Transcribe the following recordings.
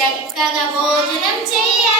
చక్కగా భోజనం చేయాలి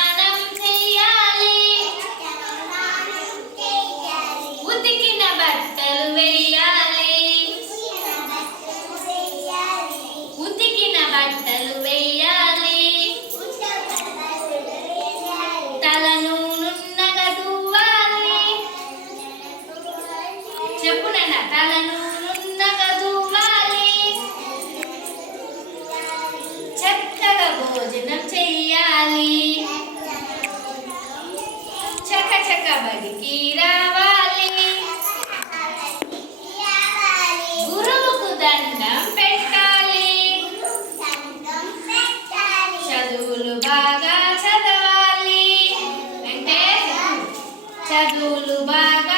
చెప్పు చక్కగా భోజనం బడికి రావాలి. దండం పెట్టాలి. చదువులు బాగా చదవాలి. అంటే చదువులు బాగా